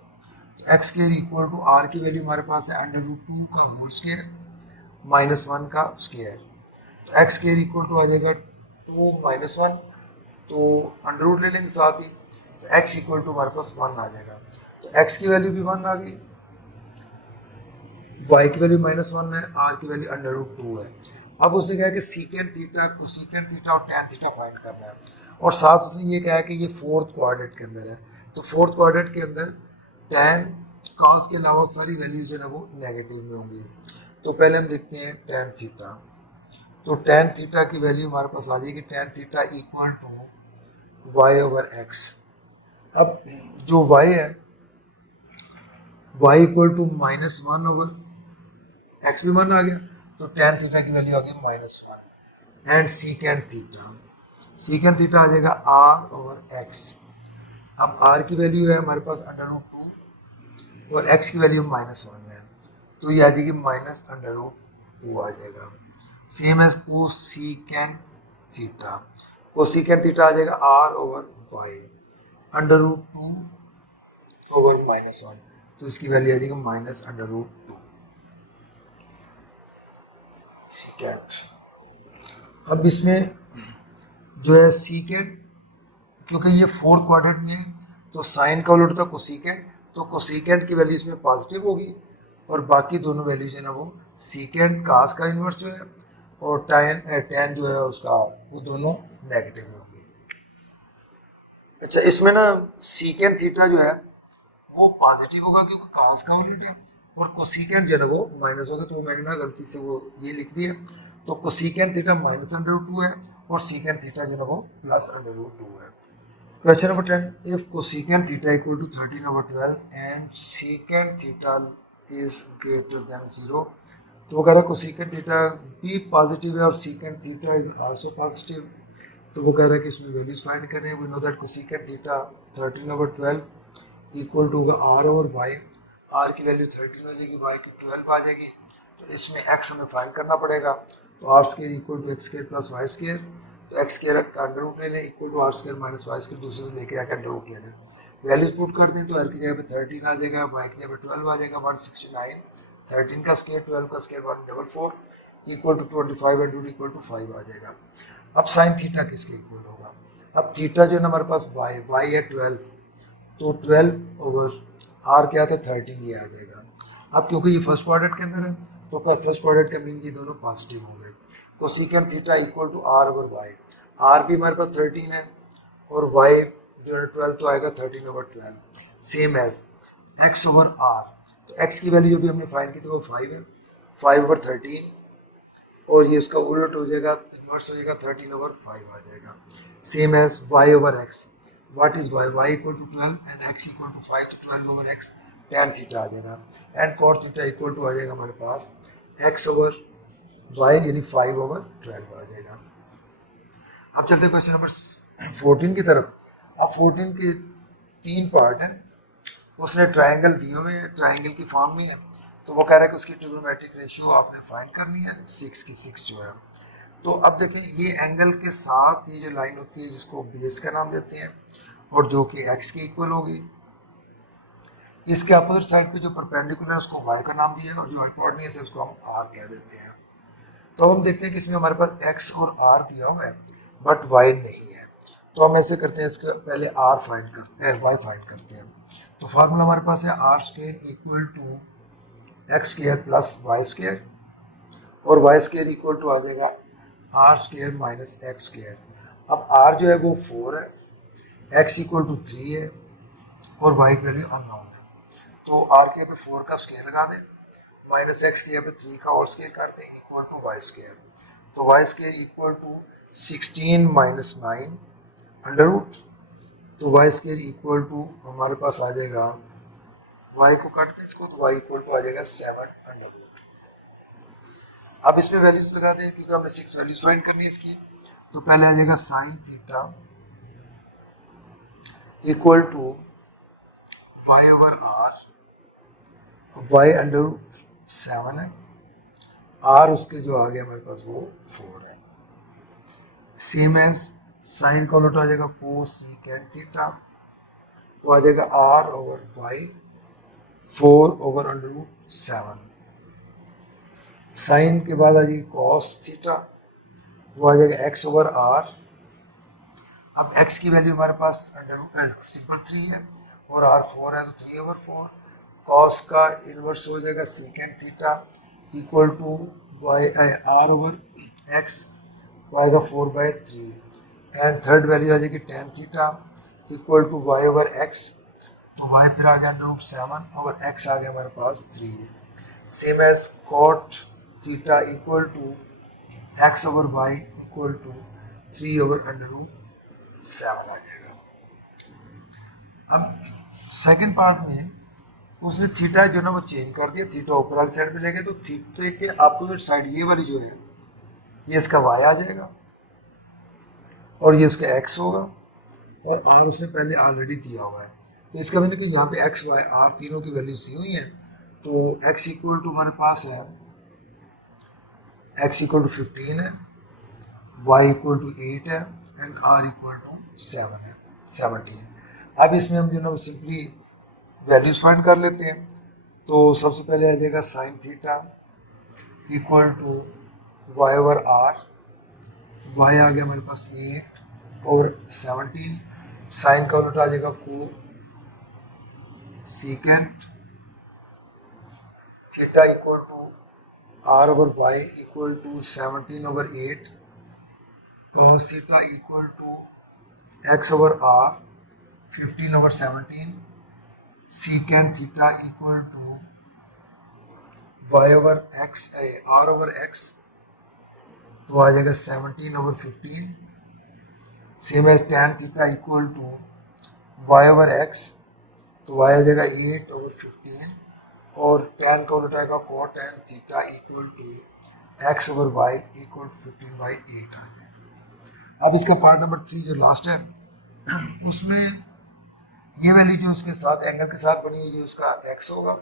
तो x square equal to R की वैल्यू हमारे पास है अंडर रूट 2 का होल स्क्वायर -1 का स्क्वायर। तो एक्स स्क्वायर इक्वल टू आ जाएगा 2 -1, तो अंडर रूट ले लेंगे साथ ही, तो x इक्वल टू हमारे पास 1 आ जाएगा। तो x की वैल्यू भी 1 आ गई, y की वैल्यू -1 है, r की वैल्यू अंडर रूट 2 है। अब उसने कहा कि सीकेंट थीटा, कोसीकेंट थीटा और टैन थीटा फाइंड करना है, और साथ उसने ये कहा कि ये फोर्थ क्वाड्रेंट के अंदर है। तो फोर्थ क्वाड्रेंट के अंदर टैन कॉस के अलावा सारी वैल्यूज जो है वो नेगेटिव में होंगी। तो पहले हम देखते हैं टैन थीटा। तो टैन थीटा की वैल्यू हमारे पास आ जाएगी, tan theta equal to Y over X. अब जो y है, y equal to -1 over x भी 1 आ गया, तो टैन थीटा की वैल्यू आ गई -1। And secant theta, secant theta आ जाएगा r ओवर x। अब r की वैल्यू है हमारे पास अंडर रूट 2 और x की वैल्यू -1 है, तो ये आ जाएगी माइनस अंडर रूट 2 आ जाएगा। Same as cosecant theta, cosecant theta आ जाएगा r over y under root 2 over -1, तो इसकी वैल्यू आ जाएगी माइनस अंडर रूट 2 सीकेंट। अब इसमें जो है सीकेंट, क्योंकि ये फोर्थ क्वाड्रेंट में है तो साइन का उलट था कोसीकेंट, तो कोसीकेंट की वैल्यू इसमें पॉजिटिव होगी और बाकी दोनों वैल्यू जो है ना वो सीकेंट कास का इन्वर्स जो है और टैन जो है उसका, वो दोनों नेगेटिव में होगी। अच्छा, इसमें ना सीकेंट थीटा जो है वो पॉजिटिव होगा क्योंकि कास का उलट है, और कोसीकेंट जो है वो माइनस होगा, तो मैंने ना गलती से वो ये लिख दिया। तो cosecant theta minus under root 2 है और सीकेंट थीटा जो है वो प्लस अंडर रूट 2 है। Question number 10, if cosecant theta equal to 13/12 and secant theta is greater than 0, तो वो कह रहा है कोसीकेंट थीटा भी पॉजिटिव है और secant theta is also positive. तो वो कह रहा है कि इसमें वैल्यूज फाइंड करें। We know that cosecant theta 13/12 equal to होगा आर ओवर वाई, आर की वैल्यू 13 हो जाएगी, वाई की 12 आ जाएगी। तो इसमें एक्स हमें फाइंड करना पड़ेगा, तो r square equal to x square plus Y square, तो एक्स स्क्वायर का अंडर रूट ले लें equal to r square minus Y square, दूसरे से लेके आकर अंडर रूट ले लें, वैल्यूज पुट कर दें तो आर की जगह पे 13 आ जाएगा, वाई की जगह पे 12 आ जाएगा, 169, 13 का स्क्वायर 12 का square 144 equal to 25 and root equal to 5 आ जाएगा। अब साइन थीटा किसके इक्वल होगा? अब थीटा जो है ना हमारे पास वाई है 12, तो 12 ओवर आर क्या था 13, ये आ जाएगा। अब क्योंकि ये फर्स्ट क्वाड्रेंट के अंदर है तो फर्स्ट क्वाड्रेंट का मीन ये दोनों पॉजिटिव होंगे। तो secant theta equal to are over y, r भी हमारे पास 13 है और वाई जो है 12, तो आएगा 13/12, same as x over r. तो एक्स की वैल्यू जो भी हमने फाइंड की थी वो 5 है, 5/13, और ये उसका उलट हो जाएगा, इन्वर्स हो जाएगा, 13/5 आ जाएगा। Same as Y over X, what is Y? Y equal to 12 and X equal to 5, तो 12/x टैन थीटा आ जाएगा, and cot theta equal to आ जाएगा हमारे पास एक्स ओवर वाई यानी 5/12 आ जाएगा। अब चलते क्वेश्चन नंबर 14 की तरफ। अब 14 के 3 पार्ट हैं, उसने ट्राइंगल दिए हुए हैं, ट्राइंगल की फॉर्म में है, तो वो कह रहा है कि उसकी ट्रिग्नोमेट्रिक रेशियो आपने फाइंड करनी है 6 की 6 जो है। तो अब देखें ये एंगल के साथ ये जो लाइन होती है जिसको बेस का नाम देते हैं और जो कि एक्स के इक्वल होगी, इसके अपोजिट साइड पे जो परपेंडिकुलर है उसको वाई का नाम दिया है और जो हाइपोटेन्यूज है उसको हम आर कह देते हैं। तो हम देखते हैं कि इसमें हमारे पास एक्स और आर दिया हुआ है बट वाई नहीं है, तो हम ऐसे करते हैं, इसके पहले आर फाइंड करते हैं, वाई फाइंड करते हैं। तो फार्मूला हमारे पास है r square equal to x square plus Y square, और वाई स्क्वायर इक्वल टू आ जाएगा are square minus x square. अब आर जो है वो 4 है, एक्स इक्वल टू 3 है और वाई की वैल्यू अननोन है, तो आर के यहाँ पे 4 का स्क्वायर लगा दें, माइनस एक्स के यहाँ पे 3 का और स्क्वायर कर दें इक्वल टू वाई स्क्वायर। तो y square equal to 16 minus 9 under root, तो वाई स्क्वायर इक्वल टू हमारे पास आ जाएगा, वाई को काटते हैं इसको, तो वाई इक्वल टू आ जाएगा 7 अंडर रूट। अब इसमें वैल्यूज लगा दें क्योंकि हमने 6 वैल्यूज फाइंड करनी है इसकी। तो पहले आ जाएगा sine theta equal to Y over are, y under root 7 है, आर उसके जो आ गया हमारे पास वो 4 है। सेम एज साइन का उलट आ जाएगा कोसेकेंट थीटा, वो आ जाएगा r over y 4 over under root 7। Sine के बाद आ जाएगी कॉस थीटा, वो आ जाएगा एक्स ओवर आर। अब एक्स की वैल्यू हमारे पास अंडर सिंपल 3 है और आर 4 है, तो 3 ओवर 4। कॉस का इनवर्स हो जाएगा secant theta equal to y r over x, वो आएगा 4/3। एंड थर्ड वैल्यू आ जाएगी tan theta equal to Y over x, तो वाई फिर आ गया अंडर रूट 7 और एक्स आ गया हमारे पास 3। Same as cot theta equal to x over Y equal to 3 over under root 7 आ जाएगा। अब सेकंड पार्ट में उसने थीटा जो ना वो चेंज कर दिया, थीटा ऊपर वाली साइड पे ले गए, तो थीटे के अपोजिट साइड ये वाली जो है ये इसका वाई आ जाएगा और ये उसका एक्स होगा, और आर उसने पहले ऑलरेडी दिया हुआ है। तो इसका मैंने कि यहाँ पे एक्स वाई आर तीनों की वैल्यूज दी हुई हैं। तो एक्स इक्वल टू हमारे पास है, एक्स इक्वल टू 15 है, वाई इक्वल टू 8 है एंड आर इक्वल टू 7 है, 17। अब इसमें हम जो ना सिंपली वैल्यूज फाइंड कर लेते हैं। तो सबसे पहले आ जाएगा sine theta equal to Y over are, Y आ गया हमारे पास 8 और 17। साइन का उल्टा आ जाएगा cosecant theta equal to are over Y equal to 17 over 8, cos theta equal to x over r 15 over 17, secant theta equal to Y over x r over x, तो आ जाएगा 17 over 15। Same as tan theta equal to Y over x, तो y आ जाएगा 8 over 15 और tan का उल्टा आएगा cot tan theta equal to x over Y equal to 15/8 आ जाएगा। अब इसका पार्ट नंबर 3 जो लास्ट है उसमें ये वैल्यू जो उसके साथ एंगल के साथ बनी हुई है उसका एक्स होगा,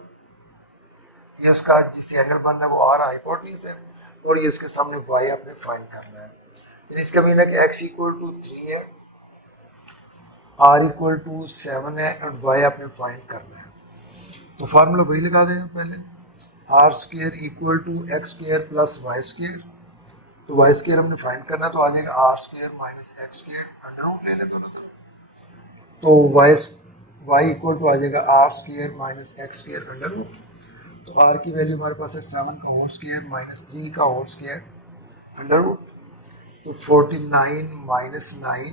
ये उसका जिससे एंगल बनना है वो आर हाइपोटेन्यूज है, और ये उसके सामने वाई आपने फाइंड करना है। फिर इसका मीन है कि एक्स इक्वल टू 3 है, आर इक्वल टू 7 है और वाई आपने फाइंड करना है। तो फार्मूला वही लगा दें पहले, r square equal to x square plus y square, तो वाई स्क्वेयर हमने फाइंड करना है, तो आ जाएगा r square minus x square under root ले लें दोनों तरफ, तो वाई इक्वल टू आ जाएगा r square minus x square under root. तो आर की वैल्यू हमारे पास है 7 का होल स्क्वायर माइनस 3 का होल स्क्वायर अंडर रूट, तो 49 minus 9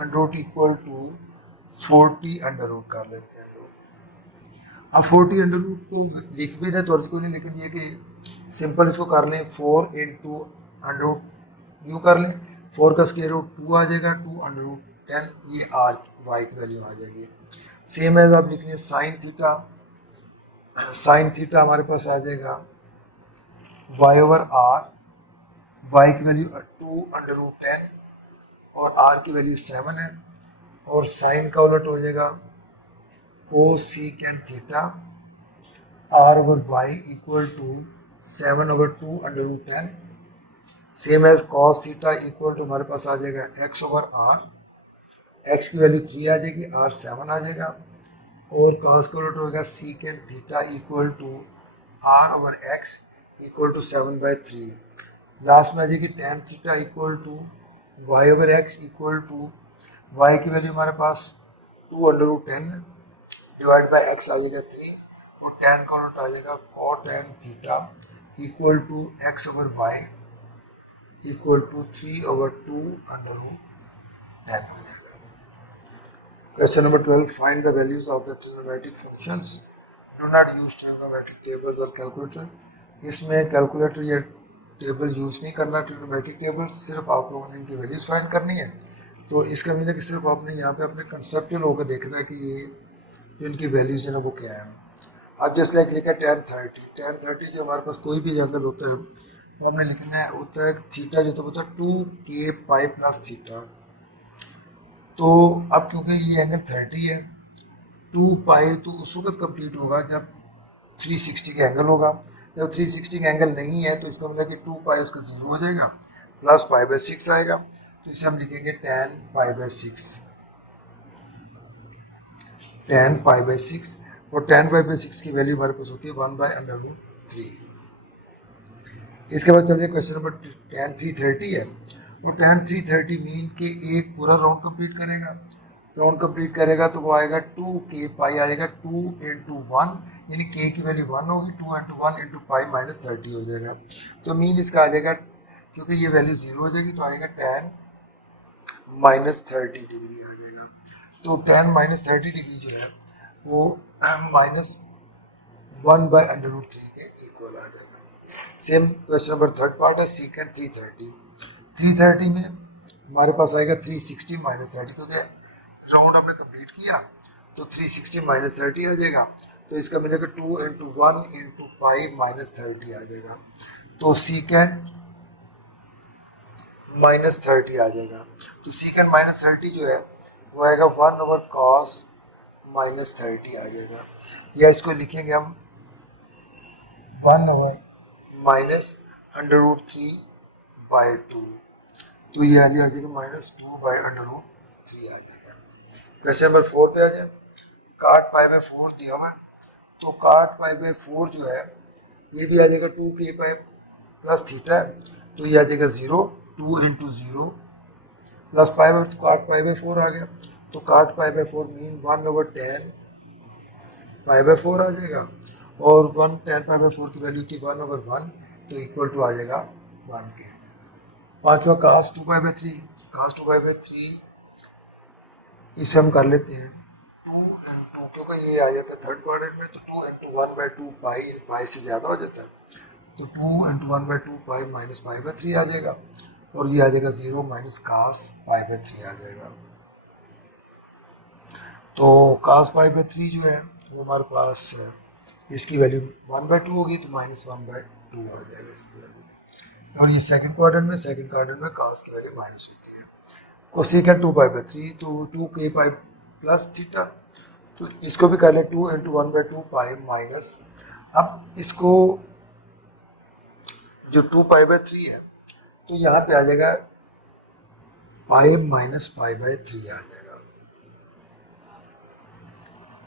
under root equal to 40 under root कर लेते हैं लोग। अब 40 अंडर रूट को लिख भी दें तो अर्ज को नहीं, लेकिन ये कि सिंपल इसको कर लें 4 इंटू अंडर रूट यूँ कर लें, 4 का स्क्वायर रूट 2 आ जाएगा, 2 अंडर रूट 10, ये आर वाई की वैल्यू आ जाएगी। सेम एज आप लिख लें साइन थीटा, साइन थीटा हमारे पास आ जाएगा वाई ओवर आर, वाई की वैल्यू 2 अंडर रूट 10 और आर की वैल्यू 7 है, और साइन का उलट हो जाएगा cosecant theta r over Y equal to 7 over 2 under root 10। Same as cos theta equal to हमारे पास आ जाएगा एक्स ओवर आर, एक्स की वैल्यू 3 आ जाएगी, आर 7 आ जाएगा, और कॉस का उलट होगा secant theta equal to are over X equal to 7/3। Last में आ जाएगी tan theta equal to Y over X equal to Y की वैल्यू हमारे पास 2 under root 10 divide by X आ जाएगा 3, और टेन का उलट आ जाएगा cot tan theta equal to x over Y equal to 3 over 2 under root 10 हो जाएगा। Question number 12. Find the values of the trigonometric functions. Do not use trigonometric tables or calculator. इसमें कैलकुलेटर या table use नहीं करना, trigonometric table, सिर्फ आप लोगों ने इनकी वैल्यूज फाइंड करनी है। तो इसका मीन है कि सिर्फ आपने यहाँ पे अपने कंसेप्चुअल होकर देखना है कि ये जो इनकी वैल्यूज है ना वो क्या है। अब जस्ट लाइक लिखा tan 30 जो हमारे पास कोई भी एंगल होता है तो हमने लिखना है होता है थीटा जो होता है 2k पाई प्लस थीटा। तो अब क्योंकि ये एंगल 30 है 2 पाई तो उस वक्त कंप्लीट होगा जब 360 का एंगल होगा। जब 360 का एंगल नहीं है तो इसका मतलब कि 2 पाई उसका 0 हो जाएगा, प्लस पाई बाई 6 आएगा। तो इसे हम लिखेंगे tan pi by 6, tan pi by 6। और tan पाई बाई 6 की वैल्यू हमारे पास होती है 1/√3। इसके बाद चलिए क्वेश्चन नंबर tan 330 है। और tan 330 मीन के एक पूरा राउंड कंप्लीट करेगा। राउंड कंप्लीट करेगा तो वो आएगा 2k पाई आएगा 2 इंटू 1, यानी k की वैल्यू 1 होगी, 2 इंटू 1 इंटू पाई माइनस 30 हो जाएगा। तो मीन इसका आ जाएगा, क्योंकि ये वैल्यू 0 हो जाएगी तो आएगा tan माइनस 30 डिग्री आ जाएगा। तो tan माइनस 30 डिग्री जो है वो माइनस 1/√3 के इक्वल आ जाएगा। Same question number third part है सेकेंड 330 में हमारे पास आएगा 360 माइनस 30, क्योंकि राउंड हमने कंप्लीट किया तो 360 माइनस 30 आ जाएगा। तो इसका मिलेगा 2 इंटू 1 इंटू पाई माइनस 30 आ जाएगा। तो सेकेंड माइनस 30 आ जाएगा। तो सेकेंड माइनस 30 जो है वो आएगा 1/cos माइनस 30 आ जाएगा, या इसको लिखेंगे हम 1/- √3/2। तो ये आ जाएगा -2/√3 आ जाएगा। क्वेश्चन नंबर 4 पे आ जाए। cot π/4 दिया हुआ है, तो cot π/4 जो है ये भी आ जाएगा 2k पाई प्लस थीटा है, तो ये आ जाएगा 0, 2 इंटू 0 प्लस cot π/4 आ गया। तो cot π/4 मीन 1/tan π/4 आ जाएगा, और 1 tan π/4 की वैल्यू थी 1/1, तो इक्वल टू आ जाएगा 1 के। पांचवा cos 2π/3, cos 2π/3 इसे हम कर लेते हैं 2 इंटू, क्योंकि ये आ जाता है थर्ड क्वाड्रेंट में, तो 2 इंटू 1/2 पाई, पाई से ज़्यादा हो जाता है, तो 2 इंटू 1/2 पाई माइनस π/3 आ जाएगा, और ये आ जाएगा 0 माइनस cos π/3 आ जाएगा। तो cos π/3 जो है वो हमारे पास है, इसकी वैल्यू 1/2 होगी तो -1/2 आ जाएगा इसकी वैल्यू। और ये सेकंड क्वाड्रेंट में cos की वैल्यू माइनस होती है। कोसेकेंट 2π/3 तो 2k पाई प्लस थीटा, तो इसको भी कर ले 2 इंटू 1/2 पाई माइनस, अब इसको जो 2π/3 है तो यहाँ पे आ जाएगा पाई माइनस π/3 आ जाएगा,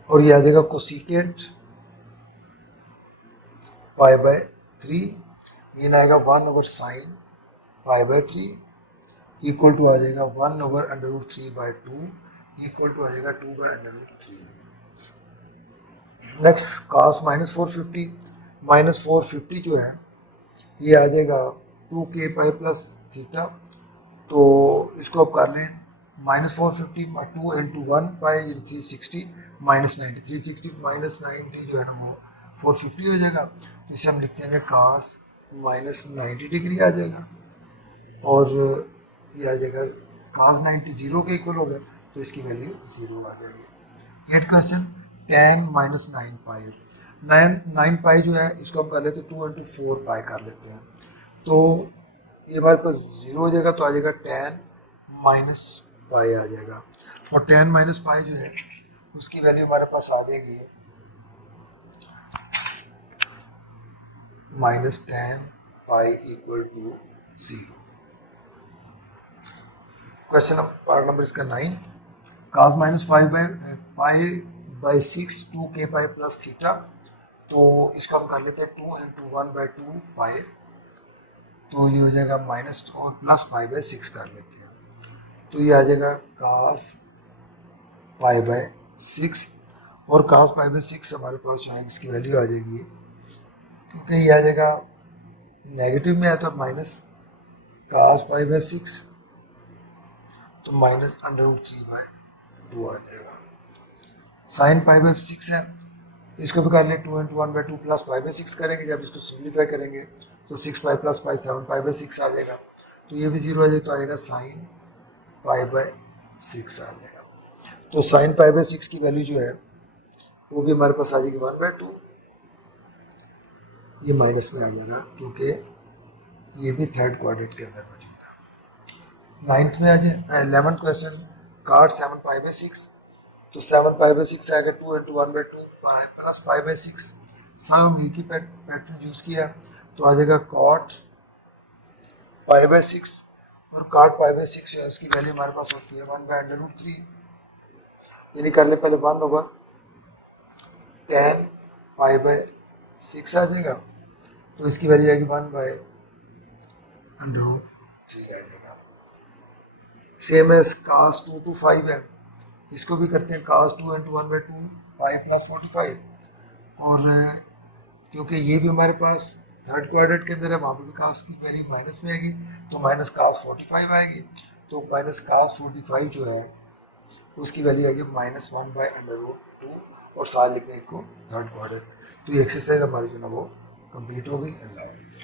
और ये आ जाएगा कोसेकेंट π/3 मीन आएगा 1/sin π/3 इक्वल टू आ जाएगा 1/√3/2 इक्वल टू आ जाएगा 2/√3। नेक्स्ट cos -450 जो है ये आ जाएगा 2k पाई प्लस थीटा, तो इसको आप कर लें -450 2 इंटू 1 पाई 360 -90, 360 -90 जो है ना वो 450 हो जाएगा। तो इसे हम लिखते हैं cos -90 डिग्री आ जाएगा, और ये आ जाएगा cos 90 0 के इक्वल हो गया, तो इसकी वैल्यू 0 आ जाएगी। 8 क्वेश्चन tan -9 पाई, 9 पाई जो है इसको हम कर लेते हैं 2 इंटू 4 पाई कर लेते हैं, तो ये हमारे पास 0 हो जाएगा, तो आ जाएगा tan माइनस पाई आ जाएगा, और tan माइनस पाई जो है उसकी वैल्यू हमारे पास आ जाएगी -tan pi equal to 0। Question part number इसका 9, cos -5/6 2k pi plus theta, तो इसको हम कर लेते हैं 2 इंटू 1/2 पाई, तो ये हो जाएगा माइनस और प्लस π/6 कर लेते हैं, तो ये आ जाएगा cos π/6, और cos π/6 हमारे पास जो है इसकी वैल्यू आ जाएगी, क्योंकि ये आ जाएगा नेगेटिव में है तो माइनस cos π/6 तो -√3/2 आ जाएगा। sin π/6 है, इसको भी कर ले 2 इंटू 1/2 प्लस π/6 करेंगे, जब इसको सिंप्लीफाई करेंगे तो 6 pi plus pi 7 pi by 6 आ जाएगा, तो ये भी 0 आ जाए तो आएगा साइन पाई बाई 6 आ जाएगा। तो साइन पाई बाई 6 की वैल्यू जो है वो भी हमारे पास आ जाएगी 1/2, ये माइनस में आ जाएगा क्योंकि ये भी थर्ड क्वाड्रेंट के अंदर मौजूद है। 9th में आ जाए 11th question, card 7 pi by 6, तो 7 पाई बाई 6 आएगा 2 इंटू 1/2 प्लस पाई बाई 6, सम एक ही पैटर्न यूज किया तो आ जाएगा कॉट पाई बाई 6, और कॉट पाई बाई 6 है उसकी वैल्यू हमारे पास होती है 1/√3, यानी कर ले पहले 1/10 पाई बाई 6 आ जाएगा, तो इसकी वैल्यू आएगी 1/√3 आ जाएगा। सेम एज cos 2 to 5 है, इसको भी करते हैं cos 2 इंटू 1/2 पाई प्लस 45, और क्योंकि ये भी हमारे पास थर्ड क्वाड्रेंट के अंदर है वहाँ पे भी cos की वैल्यू माइनस में आएगी, तो माइनस cos 45 आएगी, तो माइनस cos 45 जो है उसकी वैल्यू आएगी -1/√2, और साथ लिखने को थर्ड क्वाड्रेंट। तो ये एक्सरसाइज हमारी जो ना वो कंप्लीट हो गई। अल्लाह हाफिज़।